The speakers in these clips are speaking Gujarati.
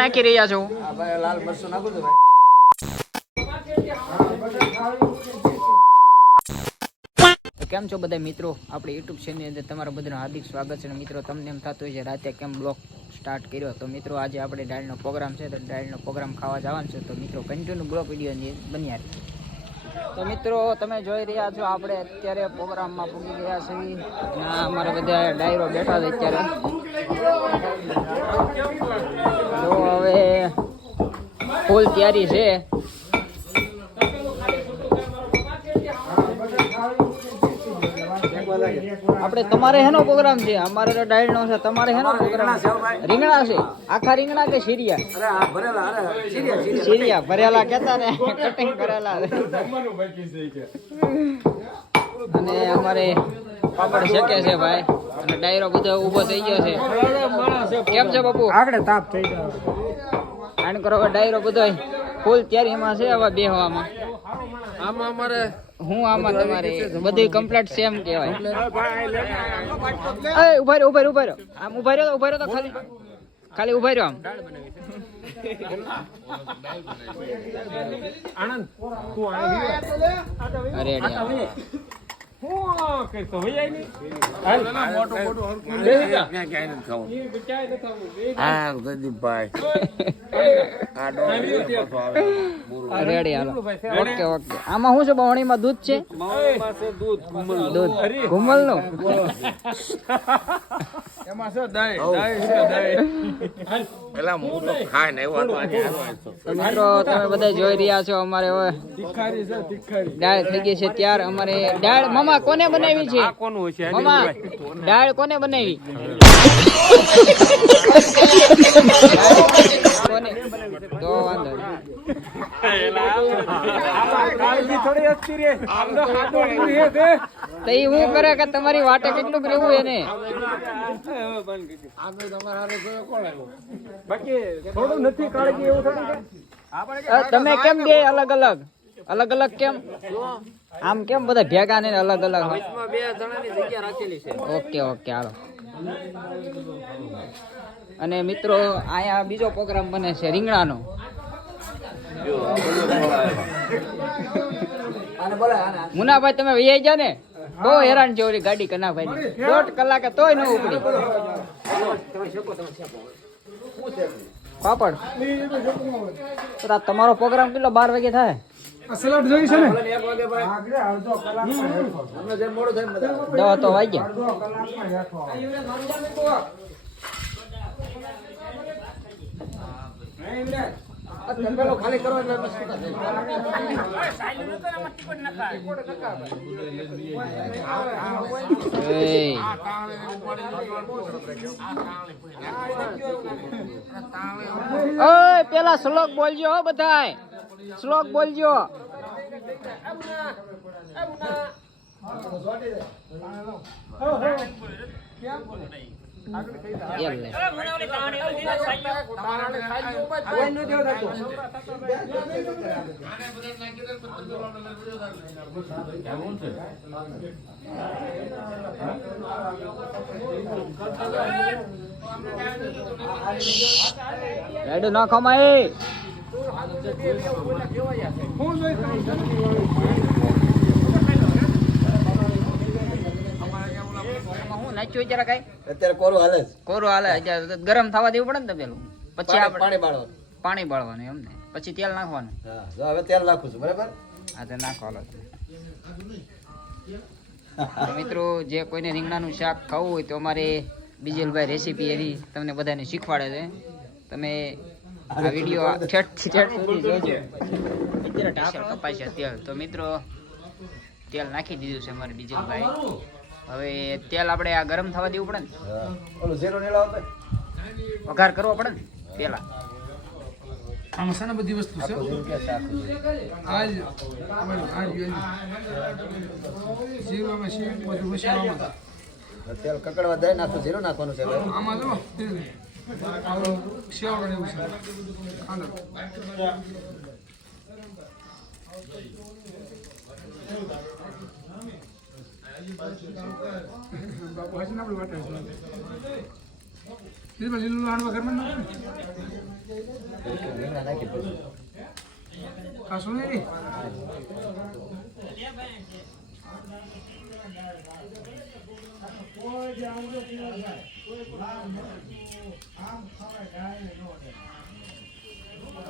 નાખી રહ્યા છો લાલ મરચું નાખું છું ભાઈ. કેમ છો બધા મિત્રો? આપણે યુટ્યુબ ચેનલની અંદર તમારા બધાનું હાર્દિક સ્વાગત છે. મિત્રો તમને એમ થતું હોય છે રાતે કેમ બ્લોગ સ્ટાર્ટ કર્યો, તો મિત્રો આજે આપણે ડાળનો પ્રોગ્રામ છે, તો ડાળનો પ્રોગ્રામ ખાવા જવાનું છે. તો મિત્રો કન્ટિન્યુ બ્લોગ વિડીયો બન્યા રહે. તો મિત્રો તમે જોઈ રહ્યા છો આપણે અત્યારે પ્રોગ્રામમાં પૂગી ગયા છીએ અને અમારા બધા ડાયરો બેઠા છે અત્યારે. તો હવે ફૂલ તૈયારી છે. આપણે તમારે હેનો પ્રોગ્રામ છે? અમારે તો ડાયરો છે. તમારે હેનો પ્રોગ્રામ? રીંગણા છે. આખા રીંગણા કે સીરિયા? સીરિયા ભરેલા કેતા ને, કટિંગ કરેલા. અને અમારે પાપડ શેકે છે ભાઈ, અને ડાયરો બધો ઊભો થઈ ગયો છે. કેમ છે બાપુ? આગળ તાપ થઈ ગયો. આણ કરો ડાયરો બધો ફૂલ તૈયારીમાં છે. હવે બેહવામાં આમાં અમારે હું આમાં તમારે બધી કમ્પ્લીટ સેમ કહેવાય. ઉભા રહ્યો આમ ઉભા રહ્યો તો ખાલી ઉભા રહ્યો આમ. આનંદ અરે રેડી હાલો. Okay okay. આમાં શું છે? બવણીમાં દૂધ છે. દૂધ ઘુમલ નું. એમાં શું પેલા હું તો ખાય ને એવો મિત્રો તમે બધા જોઈ રહ્યા છો અમારે હવે દાળ થઈ ગઈ છે ત્યાર. અમારે દાળ મામા કોને બનાવી છે? મામા દાળ કોને બનાવી? કોને? તો વાંધો તો એ હું કરે કે તમારી વાટે કેટલું રહેવું એને? તમે કેમ બે અલગ અલગ કેમ? આમ કેમ બધા ભેગા ને અલગ અલગ? ઓકે ઓકે હાલો. અને મિત્રો અહીંયા બીજો પ્રોગ્રામ બને છે રીંગણાનો. મુનાભાઈ તમે વૈયા ગયા ને? બહુ હેરાન છે ઓલી ગાડી કનાભાઈ ની. 1.5 કલાકે તોય ન ઉપડી. પાપડ તમારો પ્રોગ્રામ કેટલો 12 વાગે થાય? સલાડ જોઈ છે ને? 10 તો વાગ્યા. ખાલી કરો એટલે પેલા શ્લોક બોલજો હો બધાય. શ્લોક બોલજો. રેડો ના ખમાય. અત્યારે કોરું હાલે છે. કોરું હાલે. ગરમ થવા દેવું પડે ને પેલું, પછી પાણી બાળવાનું એમ ને, પછી તેલ નાખવાનું. હવે તેલ નાખું છું બરાબર. હા તો નાખો. મિત્રો જે કોઈને રીંગણાનું શાક ખાવું હોય તો અમારે બીજલભાઈ રેસીપી એવી તમને બધાને શીખવાડે છે. તમે આ વિડીયો ઠેઠ સુધી જોજો. કપાય છે તેલ. તો મિત્રો તેલ નાખી દીધું છે અમારે બીજલભાઈ. હવે તેલ આપણે આ ગરમ થવા દેવું પડે ને, વઘાર કરવો પડે ને પેલા. આમાં છે ને બધી વસ્તુ છે. તેલ કકડવા દઈ નાખું, જીરું નાખવાનું છે આમાં. જો બાપુ હજી આપણે વાટે છે. લીલું હાંડવા ઘરમાં નાખે. રીંગણા નાખી પછી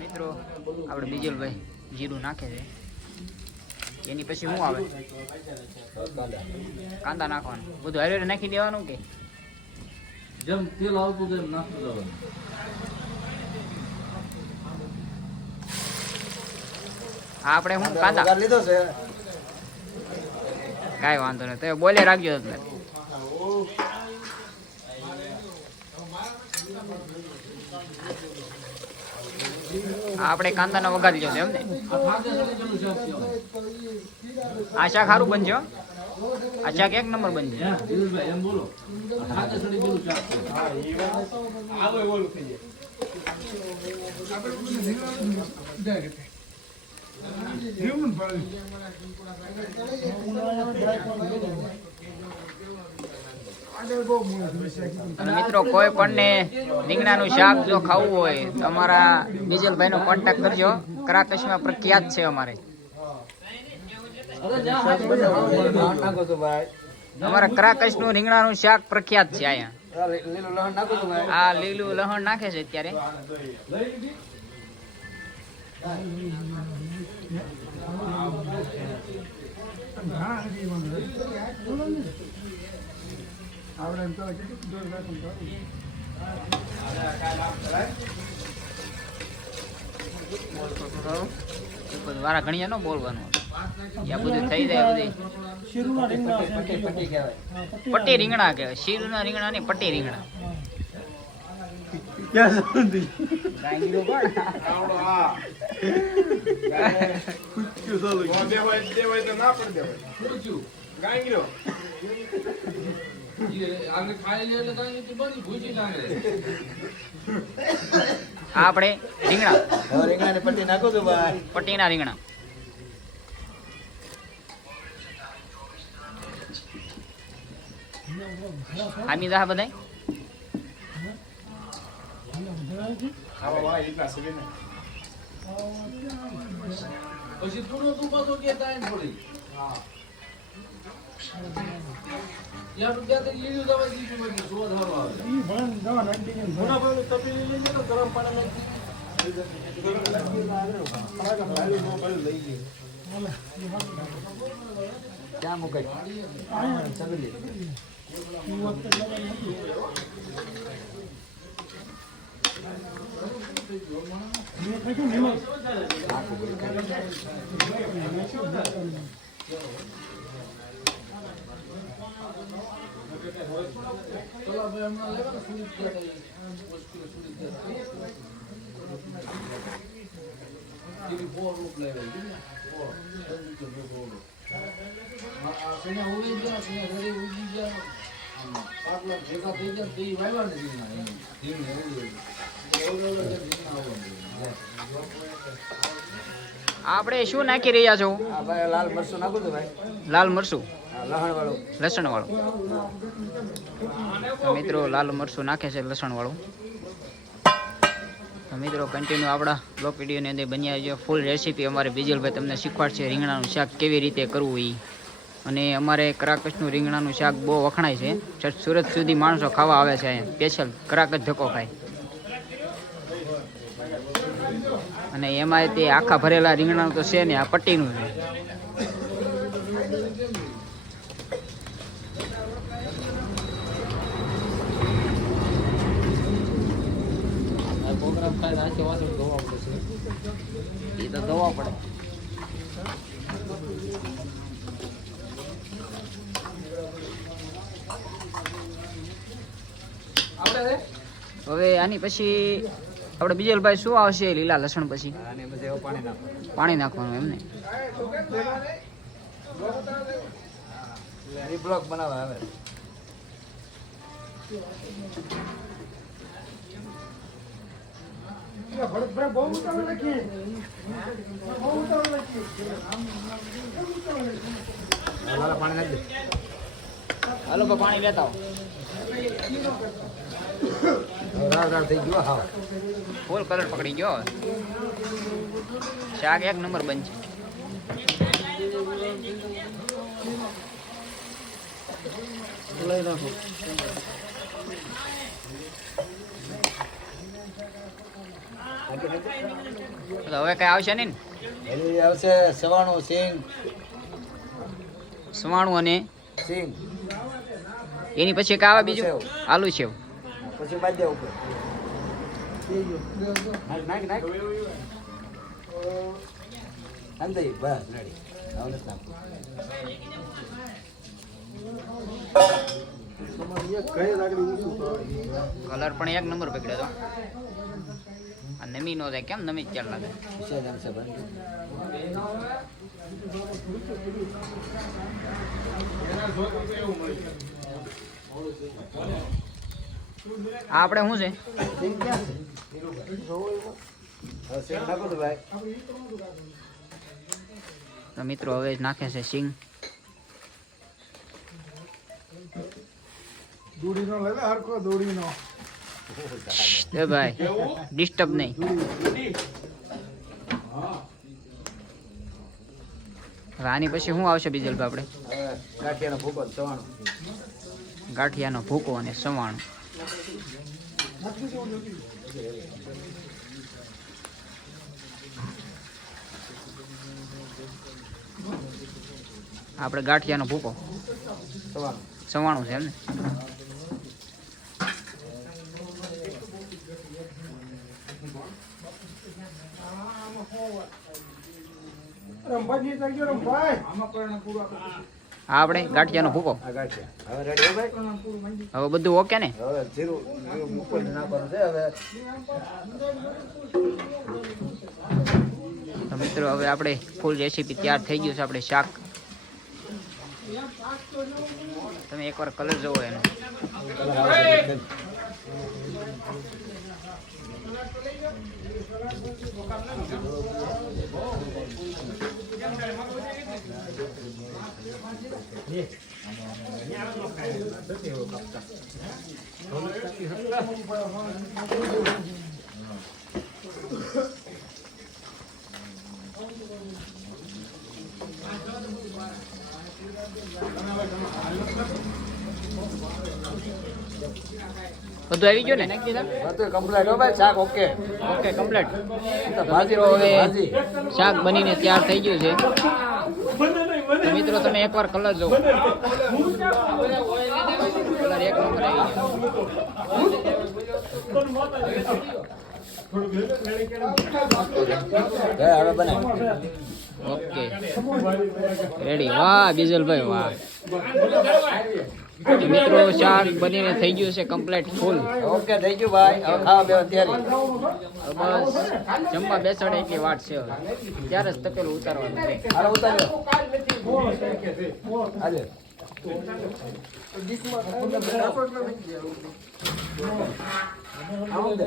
મિત્રો આપણે બીજલભાઈ જીરું નાખે છે, એની પછી શું આવે? કાંદા નાખવાનું, બધું હારે નાખી દેવાનું કે જેમ તેલ આવતું તેમ નાખી દેવાનું. આ આપણે શું કાંદા વઘાર લીધો છે. કાંઈ વાંધો નહીં, તો બોલે રાખજો તમે. આ આપણે કાંદાનો વઘાર લીધો છે એમ ને? આ ખાતે સળેલું શાક કહેવાય. આ શાક સારું બનશે હો. આ શાક એક નંબર બનશે. હે, દિલીપભાઈ એમ બોલો. આ ખાતે સળેલું શાક કહેવાય. અને મિત્રો કોઈ પણ ને રીંગણાનું શાક જો ખાવું હોય તો અમારા બીજલભાઈનો કોન્ટેક્ટ કરજો. કરાકશમાં પ્રખ્યાત છે અમારે. નાખો છો ભાઈ. અમારા કરાકશનું રીંગણાનું શાક પ્રખ્યાત છે અહીંયા. લીલું લહણ નાખો છો ભાઈ. આ લીલું લહણ નાખે છે અત્યારે. વારા ઘણી ન બોલવાનું, આ બધું થઈ જાય. બધી પટ્ટી કહેવાય. પટ્ટી રીંગણા કહેવાય. શીરના રીંગણા ને પટ્ટી રીંગણા. આગળ ખાઈ લે એટલે કાંઈ નથી બની ભૂજી નાખે. આ આપણે રીંગણા, હવે રીંગણાની પટ્ટી નાખો છો ભાઈ. પટ્ટીના રીંગણા. આમી દા બધાય. પછી તું પાછો કે તાઈને પડી. યાર રૂપિયા તો લીલું દવા દીધું બધું સો ધારો આવે. ક્યાં મુકાય? સગલી. ચલો ભાઈ હમણાં લેવા ને સુનિત ગયા મુશ્કેલ સુનિત ગયા. એવી ફોર રૂપ લેવા ફોર. આ સેના ઉડી ગયા, સેના ઘરે ઉડી ગયા. પાટલા ભેગા થઈ ગયા તે વાયવા નથી ના એમ. ધીમે ઉડી. આપણે શું નાખી રહ્યા છો? આ ભાઈ લાલ મરચું નાખો છો ભાઈ. લાલ મરચું, લહણ વાળું. લસણ વાળું. તો મિત્રો લાલ મરચું નાખે છે, લસણ વાળું. તો મિત્રો કન્ટિન્યુ આપણા બ્લોગ વિડીયોની અંદર બન્યા રહેજો. ફૂલ રેસીપી અમારે બીજલભાઈ તમને શીખવાડશે રીંગણાનું શાક કેવી રીતે કરવું એ. અને અમારે કરાકશનું રીંગણાનું શાક બહુ વખણાય છે. સુરત સુધી માણસો ખાવા આવે છે અહીંયા સ્પેશિયલ કરાકશ ધક્કો ખાય. અને એમાં તે આખા ભરેલા રીંગણાનું તો છે ને, આ પટ્ટીનું છે. પ્રોગ્રામ ખાઈ નાખે વાસણ ધોવા પડે છે. એ તો ધોવા પડે. હવે આની પછી આપણે બીજલભાઈ શું આવશે લીલા લસણ પછી? અને પછી હવે પાણી નાખો. પાણી નાખવાનું એમ ને? બ્લોક બનાવવા આવે. પાણી નાખી દે. હાલો પાણી લેતા આવો. હવે રાવ રાવ થઈ ગયો હા ફૂલ કલર પકડી ગયો હવે. શાક એક નંબર બનશે. લઈ નાખો તો હવે કઈ આવશે નહીં ને? એની આવશે સવાણું સિંગ સવાણું અને સિંગ એની પછી એક આવે બીજું આલુ સેવ. પછી બાદ દે ઉપર નાખ નાખ નાખ અંદર બસ રેડી હવે નથી નાખવું. કલર પણ એક નંબર પકડ્યો તો. આ નમી નો થાય કેમ નમી જ ચાલ લાગે. વિશેષ આમ છે બંધ આ આપણે શું છે? સિંગ ક્યાં છે હવે સિંગ નાખો તો ભાઈ તો મિત્રો હવે નાખે છે સિંગ. દૂડીનો લઈ લે હરખો દૂડીનો એ ભાઈ ડિસ્ટર્બ નહીં. હવે આની પછી શું આવશે બીજલભાઈ આપણે? હવે ગાંઠિયાનો ભૂકો ને સવાણું ગાંઠિયાનો ભૂકો અને સવાણું. આપણે ગાંઠિયાનો ભૂકો સવાણું સવાણું છે એમ ને? રંભાજી થઈ ગયો રંભાઈ આ આપણે ગાંઠિયાનો ભૂકો. આ ગાંઠિયા હવે રેડી હો ભાઈ હવે બધું ઓકે ને? હવે જીરું જીરું મૂકીને નાખવાનું છે હવે તો મિત્રો હવે આપણે ફૂલ રેસીપી તૈયાર થઈ ગયું છે. આપણે શાક તમે એકવાર કલર જોવો એનો. કલર આવે છે. બધું આવી ગયું ને? બધું કમ્પ્લીટ હો ભાઈ શાક ઓકે ઓકે કમ્પ્લીટ. ભાજી મિત્રો હવે ભાજી શાક બનીને તૈયાર થઈ ગયું છે. તો મિત્રો તમે એકવાર કલર જોવો. કલર એક નંબર આવી ગયો. હવે બનાવ ઓકે રેડી. વાહ બીજલભાઈ વાહ. તો મિત્રો શાક બનીને થઈ ગયું છે કમ્પ્લીટ ફૂલ. ઓકે થઈ ગયું ભાઈ હવે ખાવા બેવા તૈયારી બસ જમવા બેસાડે એટલી વાત છે હવે. ત્યારે જ તપેલું ઉતારવાનું છે. હાલો ઉતાર્યો હાલે આવું દે